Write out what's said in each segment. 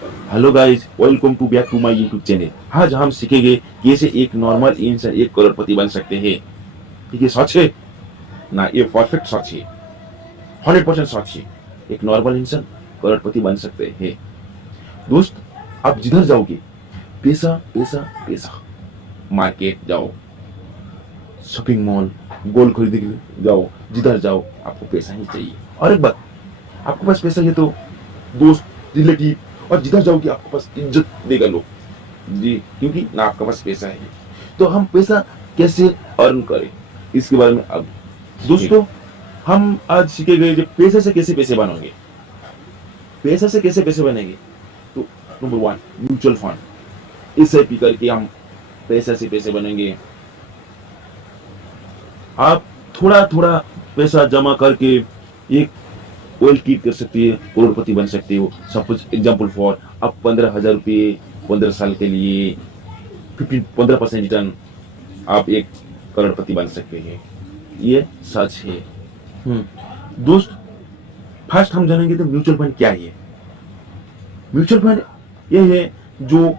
Hello guys, welcome to back to my YouTube channel. आज हम सीखेंगे कैसे एक नॉर्मल इंसान एक करोड़पति बन सकते हैं। ठीक है, सच है ना? ये परफेक्ट सच है, 100% सच है। एक नॉर्मल इंसान करोड़पति बन सकते हैं। दोस्त, आप जिधर जाओगे पैसा पैसा पैसा। मार्केट जाओ, शॉपिंग मॉल, गोल्ड खरीदने के लिए जाओ, जिधर जाओ आपको पैसा ही चाहिए। और एक बात, आपके पास पैसा है तो दोस्त, रिलेटिव और जिधर जाओगे आपके पास इज्जत देगा लोग। जी, क्योंकि ना आपके पास पैसा है। तो हम पैसा कैसे अर्न करें, इसके बारे में अब दोस्तों हम आज सीखेंगे जो पैसे से कैसे पैसे बनोगे। पैसे से कैसे पैसे बनेंगे? तो number one, mutual fund. SIP करके हम पैसे से पैसे बनेंगे। आप थोड़ा थोड़ा पैसा जमा करके एक ओएल कीट कर सकती है, करोड़पति बन सकते हो। सपोज एग्जाम्पल फॉर, आप 15,000 रुपये 15 साल के लिए 15% रिटर्न, आप एक करोड़पति बन सकते हैं। ये सच है। दोस्त, फर्स्ट हम जानेंगे तो म्यूचुअल फंड क्या है। म्यूचुअल फंड ये है जो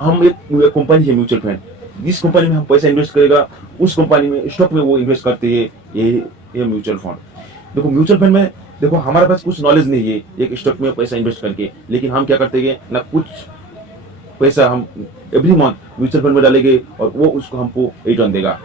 हम एक कंपनी है म्यूचुअल फंड, जिस कंपनी में हम पैसा इन्वेस्ट करेगा उस कंपनी में स्टॉक में वो इन्वेस्ट करते हैं। ये म्यूचुअल फंड। देखो म्यूचुअल फंड में, देखो हमारे पास कुछ नॉलेज नहीं है एक स्टॉक में पैसा इन्वेस्ट करके, लेकिन हम क्या करते हैं ना, कुछ पैसा हम एवरी मंथ म्यूचुअल फंड में डालेंगे और वो उसको हमको रिटर्न देगा।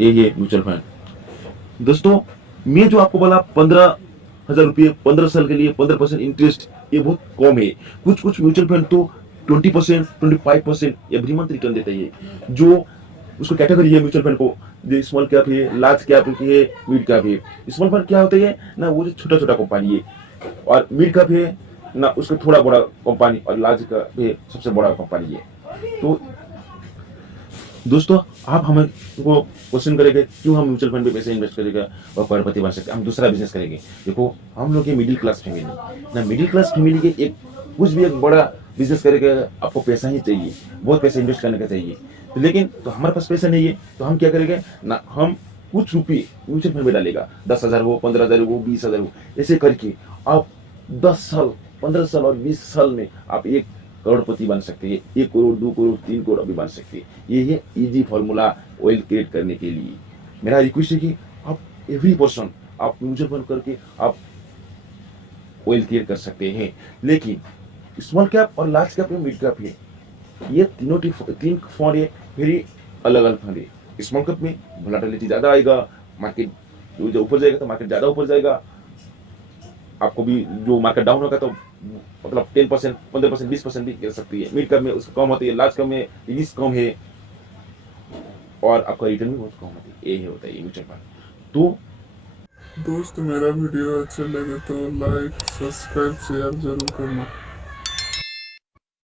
ये है म्यूचुअल फंड। दोस्तों, मैं जो आपको बोला 15,000 रुपये 15 साल के लिए 15% इंटरेस्ट, ये बहुत कम है। कुछ कुछ म्यूचुअल फंड तो 20% 25% एवरी मंथ रिटर्न देता है। जो उसको कैटेगरी है म्यूचुअल फंड को, जो स्मॉल कैप है, लार्ज कैप है, मिड कैप है। स्मॉल फंड क्या होता है ना, वो जो छोटा छोटा कंपनी है, और मिड कैप है ना उसका थोड़ा बड़ा कंपनी, और लार्ज कैप है सबसे बड़ा कंपनी है। तो दोस्तों, आप हमें को क्वेश्चन करेंगे क्यों हम म्यूचुअल फंड पे पैसे इन्वेस्ट करेंगे और करोड़पति बन सकते हैं, हम दूसरा बिजनेस करेंगे। देखो हम लोग ये मिडिल क्लास फैमिली ना, मिडिल क्लास फैमिली के एक कुछ भी एक बड़ा बिजनेस करेगा आपको पैसा ही चाहिए, बहुत पैसा इन्वेस्ट करने का चाहिए। तो लेकिन तो हमारे पास पैसा नहीं है, तो हम क्या करेंगे ना, हम कुछ रुपये म्यूचुअल फंड में डालेगा, 10,000 हो, 15,000 हो, 20,000 हो, ऐसे करके आप 10 साल 15 साल और 20 साल में आप एक करोड़पति बन सकते हैं। 1 करोड़ 2 करोड़ 3 करोड़ भी बन सकते हैं। ये है इजी फॉर्मूला ऑयल क्रिएट करने के लिए। मेरा रिक्वेस्ट है कि आप एवरी पर्सन आप म्यूचुअल फंड करके आप ऑयल क्रिएट कर सकते हैं। लेकिन स्मॉल कैप और लार्ज कैप या मिड कैप है, ये तीन फंड है, वेरी अलग अलग फंड है। स्मॉल कैप में वोलेटिलिटी ज्यादा आएगा, मार्केट जो ऊपर जाएगा तो मार्केट ज्यादा ऊपर जाएगा, आपको भी जो मार्केट डाउन होगा तो मतलब 10% 15% 20% भी गिर सकती है। मिड कैप में उसको कम होती है, लार्ज कैप में रिस्क कम है और आपका रिटर्न भी बहुत कम होती है। ये होता है म्यूचुअल फंड। तो दोस्त, मेरा वीडियो अच्छा लगे तो लाइक सब्सक्राइब शेयर जरूर करना।